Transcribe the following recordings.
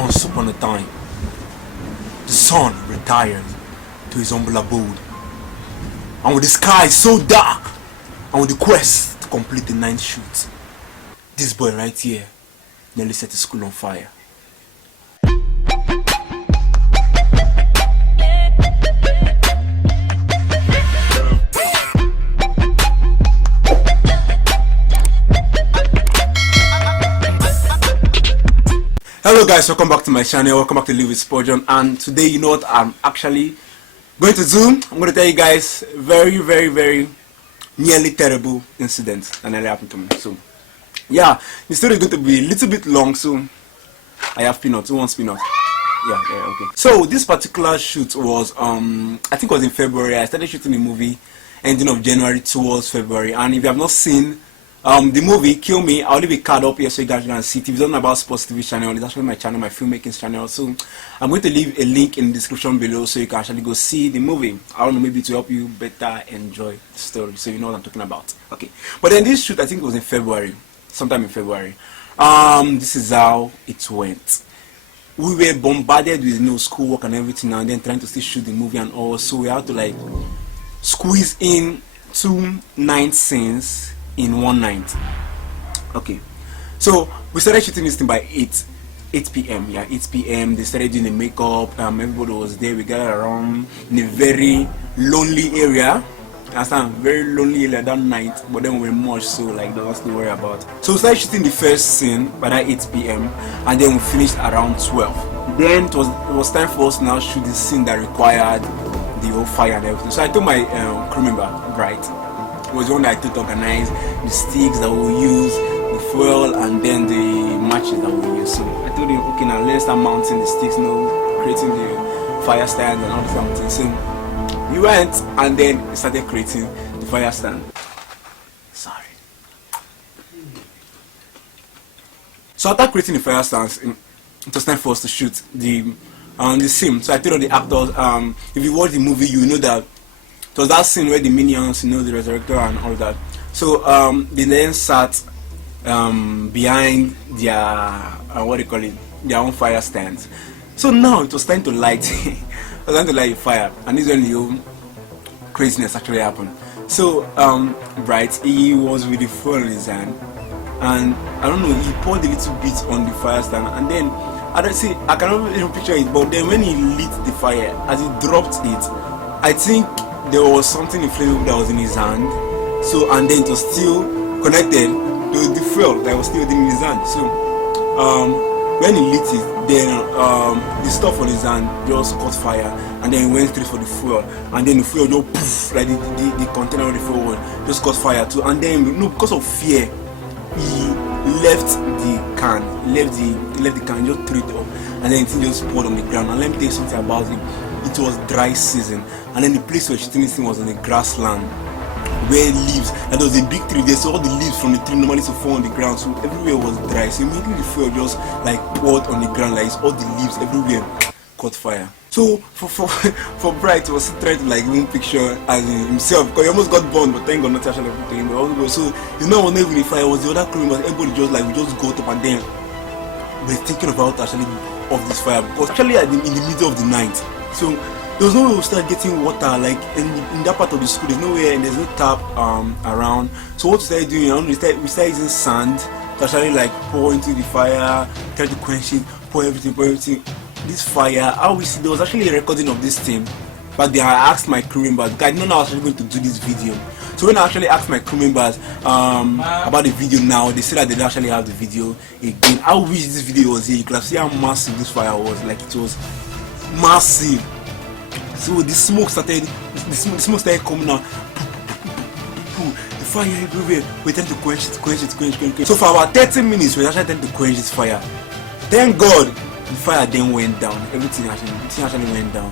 Once upon a time, the sun retired to his humble abode, and with the sky so dark, and with the quest to complete the ninth shoot, this boy right here nearly set his school on fire. Hello guys, welcome back to my channel, welcome back to Live with Spurgeon, and today you know what I'm actually going to do? I'm going to tell you guys very nearly terrible incident that nearly happened to me. So yeah, the story is going to be a little bit long, so I have peanuts. Who wants peanuts? Yeah, okay. So this particular shoot was I think it was in February. I started shooting the movie ending of January towards February, and if you have not seen the movie Kill Me, I'll leave a card up here so you guys can see it. If you don't know about Sports TV channel, it's actually my channel, my filmmaking channel. So I'm going to leave a link in the description below so you can actually go see the movie. I don't know, maybe to help you better enjoy the story so you know what I'm talking about. Okay, but then this shoot, I think it was in February, sometime in February. This is how it went. We were bombarded with schoolwork and everything, and then trying to still shoot the movie and all, so we had to like squeeze in 2 night scenes in one night. Okay, so we started shooting this thing by 8 p.m. Yeah, 8 p.m. They started doing the makeup. Everybody was there. We gathered around in a very lonely area. Understand? Very lonely area that night. But then we were much, so like there was to worry about. So we started shooting the first scene by that 8 p.m. and then we finished around 12. Then it was time for us to now shoot the scene that required the whole fire and everything. So I told my crew member, Bright. It was the one that I took to organize the sticks that we'll use, the fuel, and then the matches that we'll use. So I told him, okay, now let's start mounting the sticks, creating the fire stand and all the things. So we went and then we started creating the fire stand. Sorry. So after creating the fire stands, it was time for us to shoot the scene. So I told all the actors, if you watch the movie, you know that it was that scene where the minions, the resurrector and all that. So they then sat behind their their own fire stands. So now it was time to light it was time to light the fire, and this is when the craziness actually happened. So Bright, he was with the fuel in his hand, and I don't know, he poured a little bit on the fire stand, and then I cannot even picture it, but then when he lit the fire, as he dropped it, I think there was something inflammable that was in his hand. So, and then it was still connected to the fuel that was still in his hand. So when he lit it, then the stuff on his hand just caught fire, and then he went straight for the fuel, and then the fuel just poof, like the container of the fuel just caught fire too. And then because of fear, he left the can, just threw it up, and then it just poured on the ground. And let me tell you something about it. It was dry season, and then the place where shooting this thing was on a grassland where leaves, and there was a big tree there, so all the leaves from the tree normally to fall on the ground, so everywhere was dry. So immediately the fuel just like poured on the ground, like all the leaves everywhere caught fire. So for Bright, he was trying to like even picture as in himself, because he almost got burned, but thank God not actually put him. So you know, when even the fire was the other crew members, everybody just like we just got up, and then we're thinking about actually off this fire, because actually in the middle of the night. So there was no way we start getting water, like in that part of the school. There's nowhere, and there's no tap around. So what we started doing, we started using sand to actually like pour into the fire, try to quench it, pour everything. This fire, how we see, there was actually a recording of this thing, but then I asked my crew members, I didn't know I was actually going to do this video. So when I actually asked my crew members about the video now, they said that they don't actually have the video again. I wish this video was here. You could see how massive this fire was. Like, it was massive. So the smoke started coming out. The fire everywhere. We tend to quench it. So for about 30 minutes, we actually tend to quench this fire. Thank God, the fire then went down. Everything actually went down.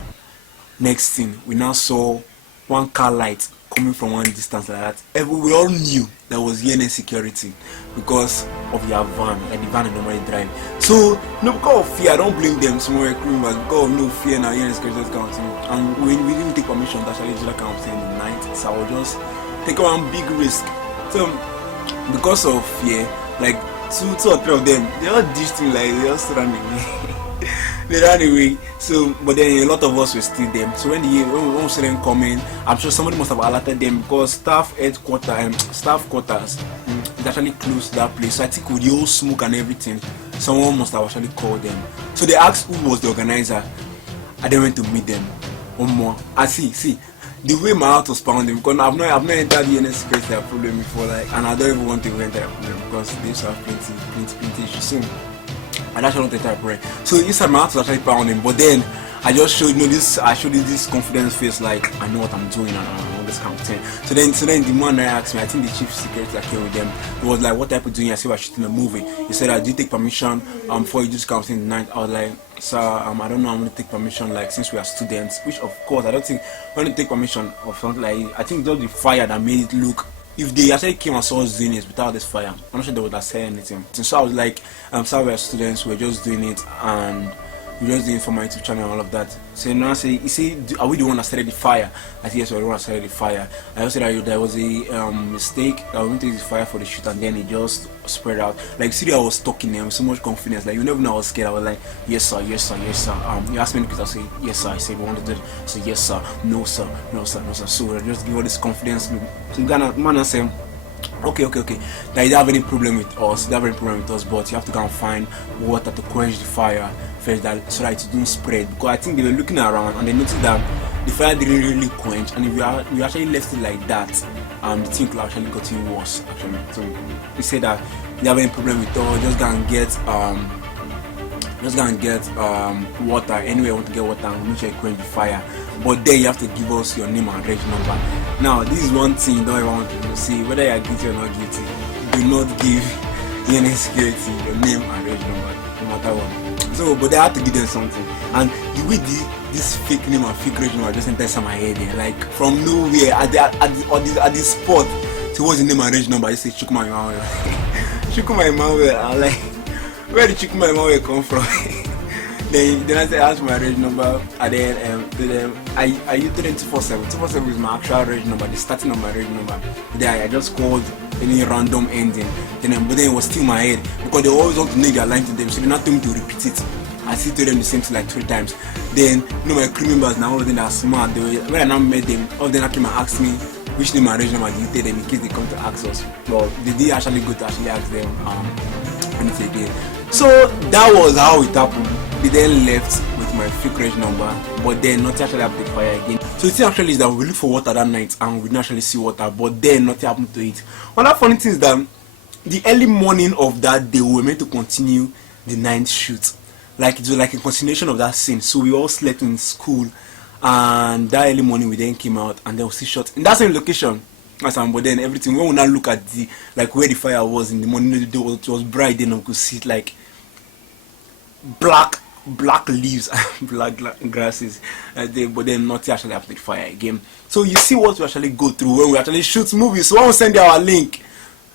Next thing, we now saw one car light coming from one distance like that. We all knew there was ENS security because of their van, like the van they normally drive. So because of fear, I don't blame them. Some more crew members, because of no fear now, ENS security counting, and we didn't take permission to actually do that kind of thing in the night. So I would just take one big risk. So because of fear, like two or three of them, they all ditched me, like they all surrounded me. They ran away. So, but then a lot of us were still there. So when we saw them coming, I'm sure somebody must have alerted them because staff headquarters and staff quarters is actually close to that place. So I think with the whole smoke and everything, someone must have actually called them. So they asked who was the organizer. I then went to meet them. One more. I see. The way my heart was pounding because I've not entered the NS security problem before, like, and I don't even want to enter that problem because they used to have plenty issues. So I actually want to enter a prayer. So inside my heart was actually pounding, but then I just showed I showed you this confidence face, like I know what I'm doing and all this kind of thing. So then the man asked me, I think the chief security that came with them, he was like, what type of doing? I said, we're shooting a movie. He said, do you take permission before you do this kind of thing tonight? I was like, sir, I don't know, I'm going to take permission, like, since we are students, which of course I don't think I'm going to take permission of something like, I think just the fire that made it look, if they actually came and saw us doing it without this fire, I'm not sure they would have said anything. So I was like, sorry, we're students, we're just doing it, and we're just doing it for my YouTube channel and all of that. So now you say, are we the one that started the fire? I said, yes, we're the one that started the fire. I also said that there was a mistake, that we went to use the fire for the shoot and then it just spread out. Like, see, I was talking there with so much confidence, like, you never know I was scared. I was like, yes sir. You asked me because I say yes sir. I said, we wanted to say yes sir, no sir. So I just give all this confidence. So the man said, okay, that you don't have any problem with us, but you have to go and find water to quench the fire first, so that it don't spread. Because I think they were looking around and they noticed that the fire didn't really quench, and if you actually left it like that, the thing could actually gotten worse actually. So he said that you have any problem with us, just go and get water. Anyway, I want to get water and make sure you quench the fire, but then you have to give us your name and reg number. Now this is one thing you don't ever want to see, whether you are guilty or not guilty. Do not give any security your name and reg number, no matter what. So, but they had to give them something, and the way this fake name and fake reg number just entered my head there, like from nowhere at the spot. So what's the name and reg number? I just say Chukuma Emmanuel. Chukuma Emmanuel. I'm like, where did Chukuma Emmanuel come from? Then I asked my reg number, and then I used 247. 247 is my actual reg number, the starting of my reg number. Then I just called any random ending. But then it was still in my head because they always want to make their line to them, so they not told me to repeat it. I still told them the same thing like 3 times. Then my crew members now, all of them are smart. When I now met them, all of them came and asked me which name and reg number did you tell them in case they come to ask us. But they did actually go to actually ask them anything again. So that was how it happened. They then left with my fake reg number, but then not actually happened to fire again. So the thing actually is that we looked for water that night and we didn't actually see water, but then nothing happened to it. Another funny thing is that the early morning of that day we were meant to continue the night shoot. Like it was like a continuation of that scene. So we all slept in school, and that early morning we then came out and then we still shot in that same location. But then everything, when we now look at the like where the fire was in the morning, it was bright, then we could see it like black leaves and black grasses there, but then nothing actually happened with fire again. So you see what we actually go through when we actually shoot movies. So when we send you our link,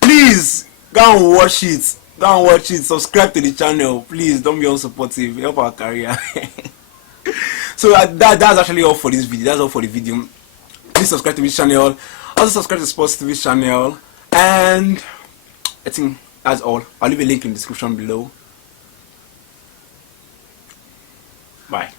please go and watch it, subscribe to the channel, please don't be unsupportive, help our career. So that's actually all for this video. That's all for the video. Please subscribe to this channel, also subscribe to Sports TV channel, and I think that's all. I'll leave a link in the description below. Bye.